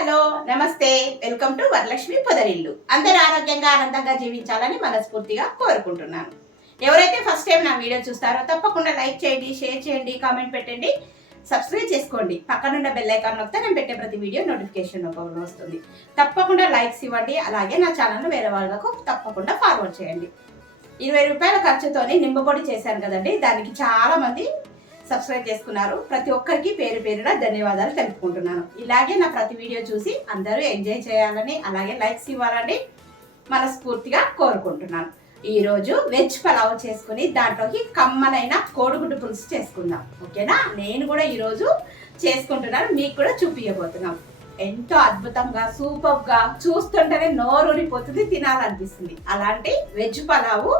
Hello నమస్తే welcome to Varalakshmi పొదరిల్లు. అందరూ ఆరోగ్యంగా ఆనందంగా జీవించాలని మనస్ఫూర్తిగా కోరుకుంటున్నాను. ఎవరైతే ఫస్ట్ టైం నా వీడియో చూస్తారో తప్పకుండా లైక్ చేయండి, షేర్ చేయండి, కామెంట్ పెట్టండి, సబ్స్క్రైబ్ చేసుకోండి. పక్కనున్న బెల్ ఐకాన్ నొక్కితే నేను పెట్టే ప్రతి వీడియో నోటిఫికేషన్ రూపంలో వస్తుంది. తప్పకుండా లైక్స్ ఇవ్వండి. అలాగే నా ఛానల్ వేరే వాళ్ళకు తప్పకుండా ఫార్వర్డ్ చేయండి. 20 రూపాయల ఖర్చుతోని నిమ్మపొడి చేశాను కదండి. దానికి చాలా మంది సబ్స్క్రైబ్ చేసుకున్నారు. ప్రతి ఒక్కరికి పేరు పేరున ధన్యవాదాలు తెలుపుకుంటున్నాను. ఇలాగే నా ప్రతి వీడియో చూసి అందరూ ఎంజాయ్ చేయాలని, అలాగే లైక్స్ ఇవ్వాలని మనస్ఫూర్తిగా కోరుకుంటున్నాను. ఈరోజు వెజ్ పలావ్ చేసుకుని దాంట్లోకి కమ్మనైన కోడిగుడ్డు పులుసు చేసుకుందాం. ఓకేనా? నేను కూడా ఈరోజు చేసుకుంటున్నాను, మీకు కూడా చూపించబోతున్నాం. ఎంతో అద్భుతంగా సూపర్గా చూస్తుంటేనే నోరూరిపోతుంది, తినాలనిపిస్తుంది. అలాంటి వెజ్ పలావు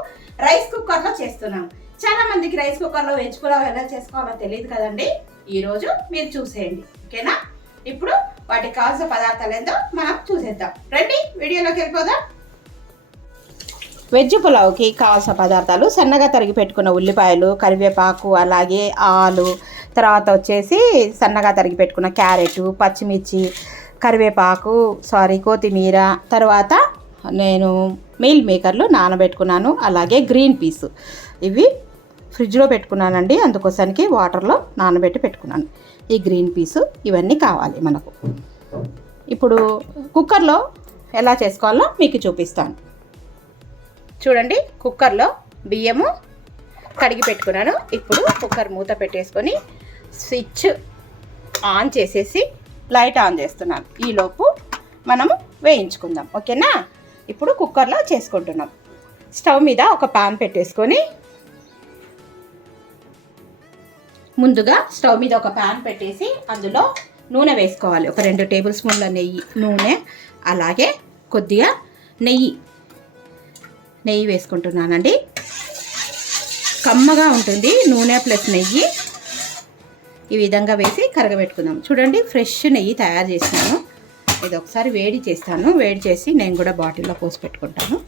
రైస్ కుక్కర్లో చేస్తున్నాం. చాలా మందికి రైస్ కుక్కర్లో వెజ్ పులావ్ ఎలా చేసుకోవాలో తెలియదు కదండి. ఈరోజు మీరు చూసేయండి. ఓకేనా? ఇప్పుడు వాటికి కావాల్సిన పదార్థాలు ఏందో మనం చూసేద్దాం. రండి వీడియోలోకి వెళ్ళిపోదాం. వెజ్ పులావ్కి కావాల్సిన పదార్థాలు: సన్నగా తరిగి పెట్టుకున్న ఉల్లిపాయలు, కరివేపాకు, అలాగే ఆలు, తర్వాత వచ్చేసి సన్నగా తరిగి పెట్టుకున్న క్యారెట్, పచ్చిమిర్చి, కరివేపాకు, కొత్తిమీర, తర్వాత నేను మీల్ మేకర్లు నానబెట్టుకున్నాను, అలాగే గ్రీన్ పీస్ ఇవి ఫ్రిడ్జ్లో పెట్టుకున్నానండి. అందుకోసానికి వాటర్లో నానబెట్టి పెట్టుకున్నాను. ఈ గ్రీన్ పీసు ఇవన్నీ కావాలి మనకు. ఇప్పుడు కుక్కర్లో ఎలా చేసుకోవాలో మీకు చూపిస్తాను. చూడండి, కుక్కర్లో బియ్యము కడిగి పెట్టుకున్నాను. ఇప్పుడు కుక్కర్ మూత పెట్టేసుకొని స్విచ్ ఆన్ చేసేసి లైట్ ఆన్ చేస్తున్నాను. ఈలోపు మనము వేయించుకుందాం. ఓకేనా? ఇప్పుడు కుక్కర్లో చేసుకుంటున్నాం. స్టవ్ మీద ఒక పాన్ పెట్టేసుకొని ముందుగా స్టవ్ మీద ఒక ప్యాన్ పెట్టేసి అందులో నూనె వేసుకోవాలి. ఒక 2 టేబుల్ స్పూన్ల నూనె, అలాగే కొద్దిగా నెయ్యి వేసుకుంటున్నానండి. కమ్మగా ఉంటుంది నూనె ప్లస్ నెయ్యి. ఈ విధంగా వేసి కరగబెట్టుకుందాం. చూడండి, ఫ్రెష్ నెయ్యి తయారు చేసినాను. ఇది ఒకసారి వేడి చేస్తాను. వేడి చేసి నేను కూడా బాటిల్లో పోసి పెట్టుకుంటాను.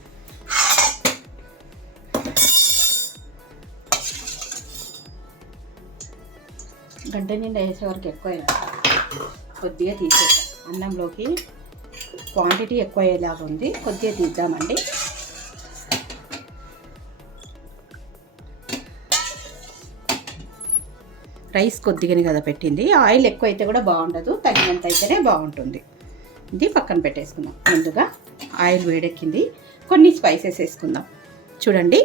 గంట నిండా వేసే వరకు ఎక్కువ కొద్దిగా తీసేద్దాం. అన్నంలోకి క్వాంటిటీ ఎక్కువ అయ్యేలాగా ఉంది, కొద్దిగా తీద్దామండి. రైస్ కొద్దిగానే కదా పెట్టింది. ఆయిల్ ఎక్కువ అయితే కూడా బాగుండదు, తగినంత అయితేనే బాగుంటుంది. ఇది పక్కన పెట్టేసుకుందాం. ముందుగా ఆయిల్ వేడెక్కింది, కొన్ని స్పైసెస్ వేసుకుందాం. చూడండి,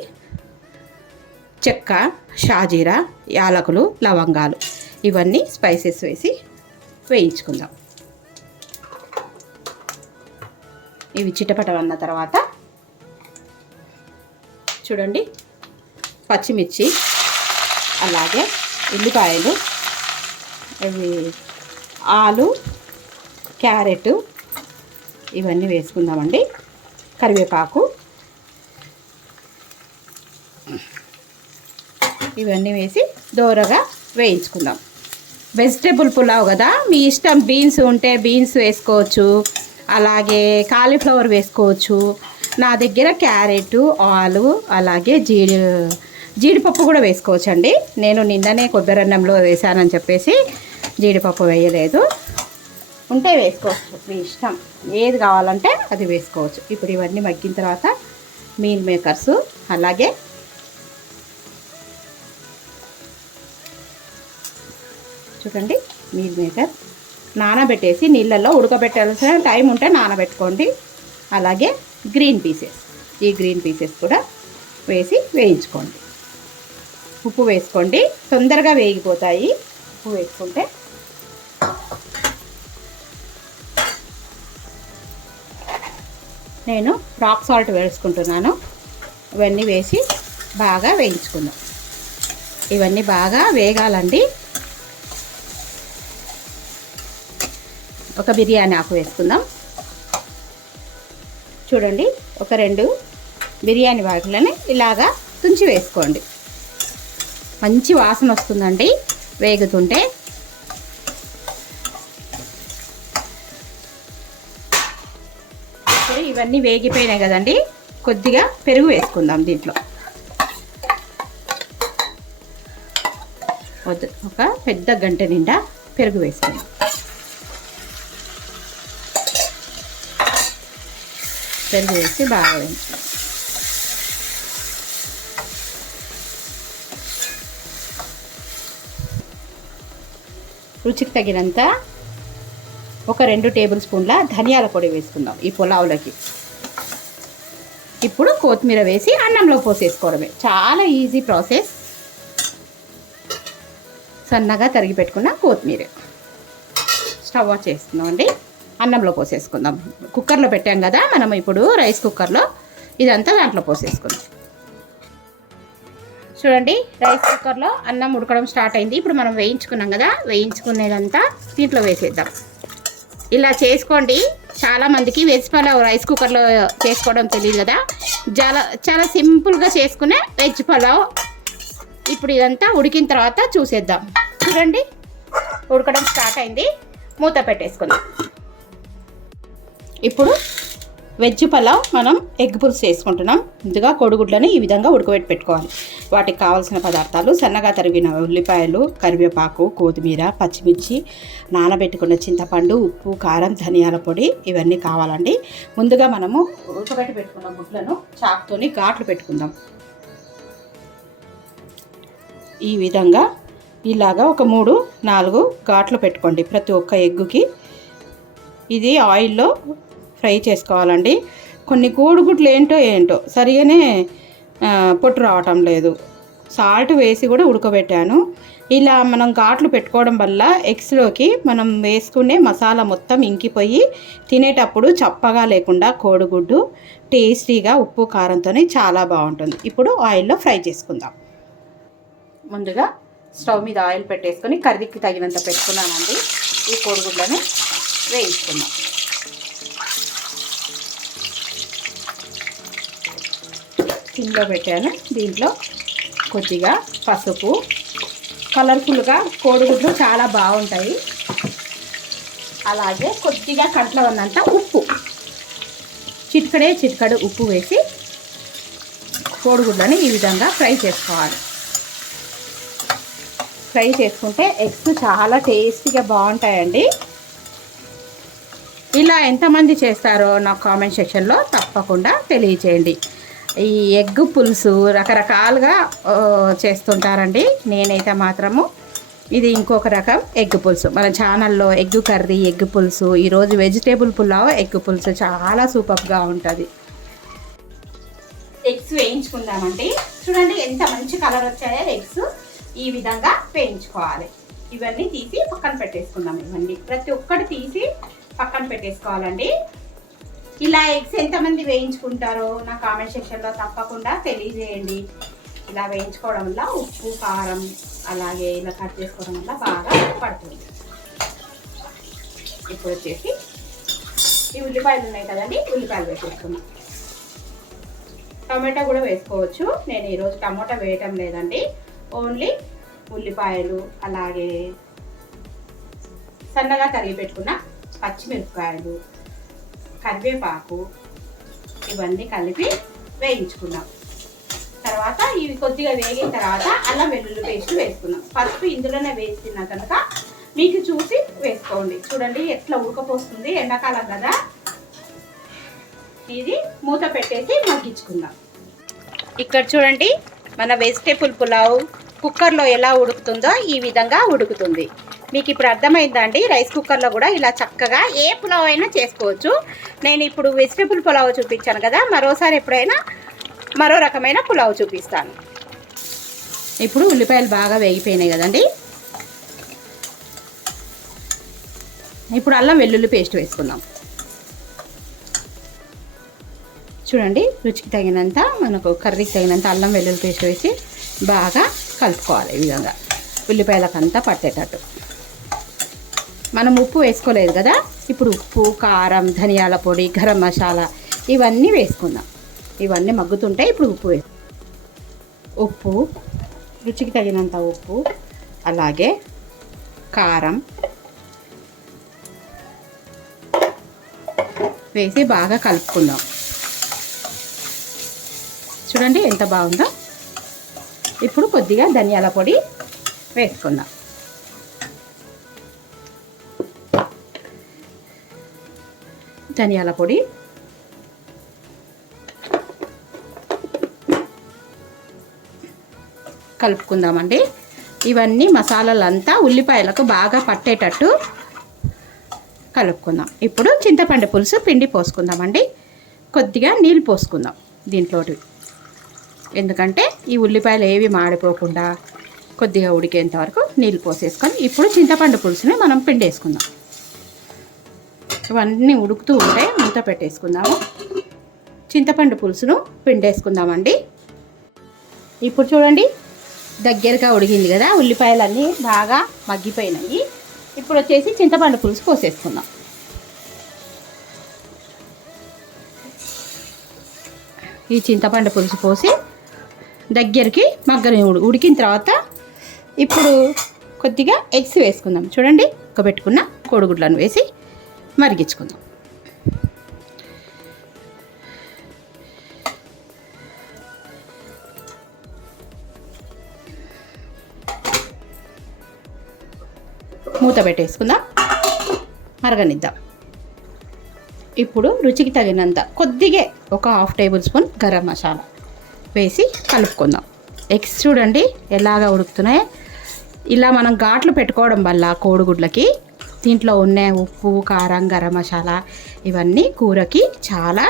చెక్క, షాజీరా, యాలకులు, లవంగాలు, ఇవన్నీ స్పైసెస్ వేసి వేయించుకుందాం. ఇవి చిటపటమన్న తర్వాత చూడండి, పచ్చిమిర్చి, అలాగే ఉల్లిపాయలు, ఇవి ఆలు, క్యారెట్, ఇవన్నీ వేసుకుందామండి. కరివేపాకు, ఇవన్నీ వేసి దోరగా వేయించుకుందాం. వెజిటేబుల్ పులావ్ కదా, మీ ఇష్టం. బీన్స్ ఉంటే బీన్స్ వేసుకోవచ్చు, అలాగే కాలీఫ్లవర్ వేసుకోవచ్చు. నా దగ్గర క్యారెట్, ఆలు, అలాగే జీడిపప్పు కూడా వేసుకోవచ్చు అండి. నేను నిన్ననే కొబ్బరి అన్నంలో వేసానని చెప్పేసి జీడిపప్పు వేయలేదు. ఉంటే వేసుకోవచ్చు, మీ ఇష్టం. ఏది కావాలంటే అది వేసుకోవచ్చు. ఇప్పుడు ఇవన్నీ మగ్గిన తర్వాత మీల్ మేకర్స్, అలాగే చూడండి మీల్ మేకర్ నానబెట్టేసి నీళ్ళల్లో ఉడకబెట్టాల్సిన టైం ఉంటే నానబెట్టుకోండి. అలాగే గ్రీన్ పీసెస్, ఈ గ్రీన్ పీసెస్ కూడా వేసి వేయించుకోండి. ఉప్పు వేసుకోండి, తొందరగా వేగిపోతాయి ఉప్పు వేసుకుంటే. నేను రాక్ సాల్ట్ వేసుకుంటున్నాను. ఇవన్నీ వేసి బాగా వేయించుకుందాం. ఇవన్నీ బాగా వేగాలండి. ఒక బిర్యానీ ఆకు వేసుకుందాం. చూడండి, ఒక 2 బిర్యానీ ఆకులని ఇలాగా తుంచి వేసుకోండి. మంచి వాసన వస్తుందండి వేగుతుంటే. ఇవన్నీ వేగిపోయినాయి కదండి. కొద్దిగా పెరుగు వేసుకుందాం దీంట్లో. ఒక పెద్ద గంట నిండా పెరుగు వేసుకుందాం. పెరుగు వేసి బాగా రుచికి తగినంత ఒక 2 టేబుల్ స్పూన్ల ధనియాల పొడి వేసుకుందాం ఈ పులావులకి. ఇప్పుడు కొత్తిమీర వేసి అన్నంలో పోసేసుకోవడమే. చాలా ఈజీ ప్రాసెస్. సన్నగా తరిగి పెట్టుకున్న కొత్తిమీర స్టవ్ ఆఫ్ చేస్తున్నాం అండి. అన్నంలో పోసేసుకుందాం. కుక్కర్లో పెట్టాం కదా మనం, ఇప్పుడు రైస్ కుక్కర్లో ఇదంతా దాంట్లో పోసేసుకుందాం. చూడండి, రైస్ కుక్కర్లో అన్నం ఉడకడం స్టార్ట్ అయింది. ఇప్పుడు మనం వేయించుకున్నాం కదా, వేయించుకునేదంతా దీంట్లో వేసేద్దాం. ఇలా చేసుకోండి. చాలామందికి వెజ్ పలావ్ రైస్ కుక్కర్లో చేసుకోవడం తెలియదు కదా, చాలా సింపుల్గా చేసుకునే వెజ్ పలావ్. ఇప్పుడు ఇదంతా ఉడికిన తర్వాత చూసేద్దాం. చూడండి, ఉడకడం స్టార్ట్ అయింది. మూత పెట్టేసుకుందాం. ఇప్పుడు వెజ్ పలావ్ మనం ఎగ్ పులుసు చేసుకుంటున్నాం. ముందుగా కోడిగుడ్లని ఈ విధంగా ఉడకబెట్టి పెట్టుకోవాలి. వాటికి కావాల్సిన పదార్థాలు: సన్నగా తరిగిన ఉల్లిపాయలు, కరివేపాకు, కొత్తిమీర, పచ్చిమిర్చి, నానబెట్టుకున్న చింతపండు, ఉప్పు, కారం, ధనియాల పొడి, ఇవన్నీ కావాలండి. ముందుగా మనము ఉడకబెట్టి పెట్టుకున్న గుడ్లను చాకుతోని ఘాట్లు పెట్టుకుందాం. ఈ విధంగా ఇలాగా ఒక 3-4 ఘాట్లు పెట్టుకోండి ప్రతి ఒక్క ఎగ్గుకి. ఇది ఆయిల్లో ఫ్రై చేసుకోవాలండి. కొన్ని కోడిగుడ్లు ఏంటో సరిగానే పొట్టు రావటం లేదు. సాల్ట్ వేసి కూడా ఉడకబెట్టాను. ఇలా మనం ఘాట్లు పెట్టుకోవడం వల్ల ఎగ్స్లోకి మనం వేసుకునే మసాలా మొత్తం ఇంకిపోయి తినేటప్పుడు చప్పగా లేకుండా కోడిగుడ్డు టేస్టీగా ఉప్పు కారంతో చాలా బాగుంటుంది. ఇప్పుడు ఆయిల్లో ఫ్రై చేసుకుందాం. ముందుగా స్టవ్ మీద ఆయిల్ పెట్టేసుకొని కర్రీకి తగినంత పెట్టుకున్నానండి. ఈ కోడిగుడ్లను వేయించుకుందాం. సిమ్లో పెట్టాను. దీంట్లో కొద్దిగా పసుపు, కలర్ఫుల్గా కోడిగుడ్లు చాలా బాగుంటాయి. అలాగే కొద్దిగా కంట్లో ఉన్నంత ఉప్పు, చిటికడు ఉప్పు వేసి కోడిగుడ్లని ఈ విధంగా ఫ్రై చేసుకోవాలి. ఫ్రై చేసుకుంటే ఎగ్స్ చాలా టేస్టీగా బాగుంటాయండి. ఇలా ఎంతమంది చేస్తారో నాకు కామెంట్ సెక్షన్లో తప్పకుండా తెలియచేయండి. ఈ ఎగ్ పులుసు రకరకాలుగా చేస్తుంటారండి. నేనైతే మాత్రము ఇది ఇంకొక రకం ఎగ్ పులుసు. మన ఛానల్లో ఎగ్ కర్రీ, ఎగ్ పులుసు, ఈరోజు వెజిటేబుల్ పులావ్ ఎగ్ పులుసు చాలా సూపర్గా ఉంటుంది. ఎగ్స్ వేయించుకుందామండి. చూడండి ఎంత మంచి కలర్ వచ్చాయో ఎగ్స్. ఈ విధంగా వేయించుకోవాలి. ఇవన్నీ తీసి పక్కన పెట్టేసుకుందాం. ఇవన్నీ ప్రతి ఒక్కటి తీసి పక్కన పెట్టేసుకోవాలండి. ఇలా ఎగ్స్ ఎంతమంది వేయించుకుంటారో నా కామెంట్ సెక్షన్లో తప్పకుండా తెలియజేయండి. ఇలా వేయించుకోవడం వల్ల ఉప్పు, కారం, అలాగే ఇలా కట్ చేసుకోవడం వల్ల బాగా పడుతుంది. ఇప్పుడు వచ్చేసి ఈ ఉల్లిపాయలు ఉన్నాయి కదండి, ఉల్లిపాయలు వేసేసుకున్నాం. టమాటా కూడా వేసుకోవచ్చు. నేను ఈరోజు టమాటా వేయటం లేదండి, ఓన్లీ ఉల్లిపాయలు, అలాగే సన్నగా తరిగి పెట్టుకున్న పచ్చిమిరపకాయలు, కరివేపాకు, ఇవన్నీ కలిపి వేయించుకున్నాం. తర్వాత ఇవి కొద్దిగా వేగిన తర్వాత అల్లం వెల్లుల్లి పేస్ట్ వేసుకున్నాం. పసుపు ఇందులోనే వేసిన కనుక మీకు చూసి వేసుకోండి. చూడండి ఎట్లా ఉడకపోస్తుంది, ఎండాకాలం కదా. ఇది మూత పెట్టేసి మగ్గించుకుందాం. ఇక్కడ చూడండి మన వెజిటేబుల్ పులావ్ కుక్కర్లో ఎలా ఉడుకుతుందో ఈ విధంగా ఉడుకుతుంది. మీకు ఇప్పుడు అర్థమైందా అండి? రైస్ కుక్కర్లో కూడా ఇలా చక్కగా ఏ పులావ్ అయినా చేసుకోవచ్చు. నేను ఇప్పుడు వెజిటేబుల్ పులావ్ చూపించాను కదా, మరోసారి ఎప్పుడైనా మరో రకమైన పులావ్ చూపిస్తాను. ఇప్పుడు ఉల్లిపాయలు బాగా వేగిపోయినాయి కదండి. ఇప్పుడు అల్లం వెల్లుల్లి పేస్ట్ వేసుకుందాం. చూడండి రుచికి తగినంత, మనకు కర్రీకి తగినంత అల్లం వెల్లుల్లి పేస్ట్ వేసి బాగా కలుపుకోవాలి. ఈ విధంగా ఉల్లిపాయలకంతా పట్టేటట్టు. మనం ఉప్పు వేసుకోలేదు కదా, ఇప్పుడు ఉప్పు, కారం, ధనియాల పొడి, గరం మసాలా ఇవన్నీ వేసుకుందాం. ఇవన్నీ మగ్గుతుంటే ఇప్పుడు ఉప్పు రుచికి తగినంత ఉప్పు, అలాగే కారం వేసి బాగా కలుపుకుందాం. చూడండి ఎంత బాగుందో. ఇప్పుడు కొద్దిగా ధనియాల పొడి వేసుకుందాం. ధనియాల పొడి కలుపుకుందామండి. ఇవన్నీ మసాలాలంతా ఉల్లిపాయలకు బాగా పట్టేటట్టు కలుపుకుందాం. ఇప్పుడు చింతపండు పులుసు పిండి పోసుకుందామండి. కొద్దిగా నీళ్ళు పోసుకుందాం దీంట్లోటి, ఎందుకంటే ఈ ఉల్లిపాయలు ఏవి మాడిపోకుండా కొద్దిగా ఉడికేంత వరకు నీళ్ళు పోసేసుకొని ఇప్పుడు చింతపండు పులుసుని మనం పిండేసుకుందాం. ఇవన్నీ ఉడుకుతూ ఉంటే మూత పెట్టేసుకుందాము. చింతపండు పులుసును పిండేసుకుందామండి. ఇప్పుడు చూడండి దగ్గరగా ఉడికింది కదా, ఉల్లిపాయలన్నీ బాగా మగ్గిపోయినాయి. ఇప్పుడు వచ్చేసి చింతపండు పులుసు పోసేసుకుందాం. ఈ చింతపండు పులుసు పోసి దగ్గరికి మగ్గని ఉడికిన తర్వాత ఇప్పుడు కొద్దిగా ఎగ్స్ వేసుకుందాం. చూడండి ఉడకబెట్టుకున్న కోడిగుడ్లను వేసి మరిగించుకుందాం. మూత పెట్టేసుకుందాం, మరగనిద్దాం. ఇప్పుడు రుచికి తగినంత కొద్దిగా ఒక 1/2 టేబుల్ స్పూన్ గరం మసాలా వేసి కలుపుకుందాం. ఎగ్స్ చూడండి ఎలాగా ఉడుకుతున్నాయి. ఇలా మనం ఘాట్లు పెట్టుకోవడం వల్ల కోడిగుడ్లకి దీంట్లో ఉన్న ఉప్పు, కారం, గరం మసాలా ఇవన్నీ కూరకి చాలా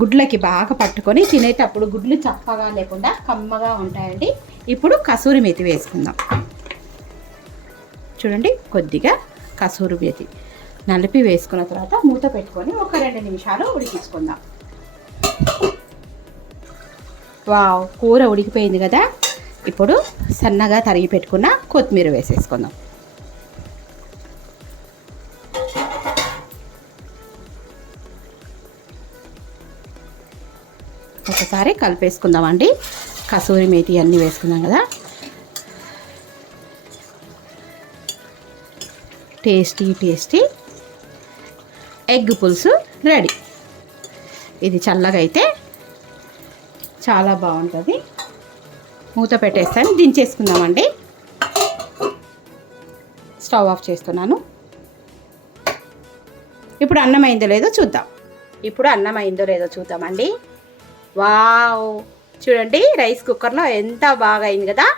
గుడ్లకి బాగా పట్టుకొని తినేటప్పుడు గుడ్లు చప్పగా లేకుండా కమ్మగా ఉంటాయండి. ఇప్పుడు కసూరి మేతి వేసుకుందాం. చూడండి కొద్దిగా కసూరి మేతి నలిపి వేసుకున్న తర్వాత మూత పెట్టుకొని ఒక 2 నిమిషాలు ఉడికించుకుందాం. వావ్, కూర ఉడికిపోయింది కదా. ఇప్పుడు సన్నగా తరిగి పెట్టుకున్న కొత్తిమీర వేసేసుకుందాం. ఒకసారి కలిపేసుకుందామండి. కసూరి మేతి అన్నీ వేసుకున్నాం కదా. టేస్టీ ఎగ్ పులుసు రెడీ. ఇది చల్లగా అయితే చాలా బాగుంటుంది. మూత పెట్టేస్తాను, దించేసుకుందామండి. స్టవ్ ఆఫ్ చేస్తున్నాను. ఇప్పుడు అన్నం అయిందో లేదో చూద్దామండి. వావ్, చూడండి రైస్ కుక్కర్లో ఎంత బాగా అయింది కదా.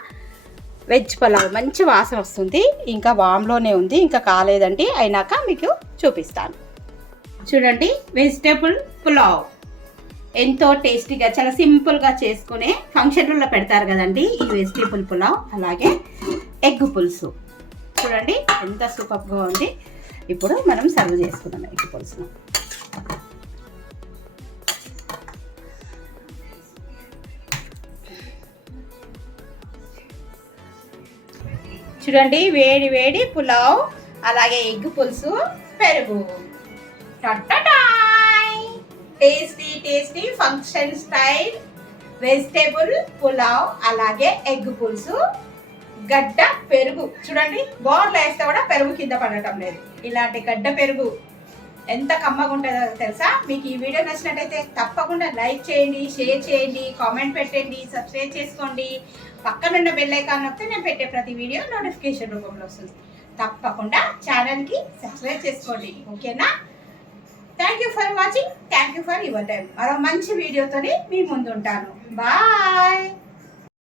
వెజ్ పులావ్ మంచి వాసన వస్తుంది. ఇంకా వామ్లోనే ఉంది, ఇంకా కాలేదండి. అయినాక మీకు చూపిస్తాను. చూడండి వెజిటేబుల్ పులావ్ ఎంతో టేస్టీగా చాలా సింపుల్గా చేసుకునే ఫంక్షన్లలో పెడతారు కదండి ఈ వెజిటేబుల్ పులావ్. అలాగే ఎగ్ పులుసు చూడండి ఎంత సూపర్గా ఉంది. ఇప్పుడు మనం సర్వ్ చేసుకుందాం ఎగ్ పులుసును. చూడండి వేడి వేడి పులావ్, అలాగే ఎగ్ పులుసు, పెరుగు. Tasty function style vegetable pulao, అలాగే ఎగ్ పులుసు, గడ్డ పెరుగు. చూడండి బోర్లు వేస్తే కూడా పెరుగు కింద పడటం లేదు. ఇలాంటి గడ్డ పెరుగు ఎంత కమ్మగా ఉంటుందో తెలుసా. మీకు ఈ వీడియో నచ్చినట్టయితే తప్పకుండా లైక్ చేయండి, షేర్ చేయండి, కామెంట్ పెట్టండి, సబ్స్క్రైబ్ చేసుకోండి. పక్కనున్న బెల్ ఐకాన్ నొక్కితే నేను పెట్టే ప్రతి వీడియో నోటిఫికేషన్ రూపంలో వస్తుంది. తప్పకుండా ఛానల్కి సబ్స్క్రైబ్ చేసుకోండి. ఓకేనా? Thank you for watching. Thank you for your time. మరో మంచి వీడియోతోనే మీ ముందు ఉంటాను. బాయ్.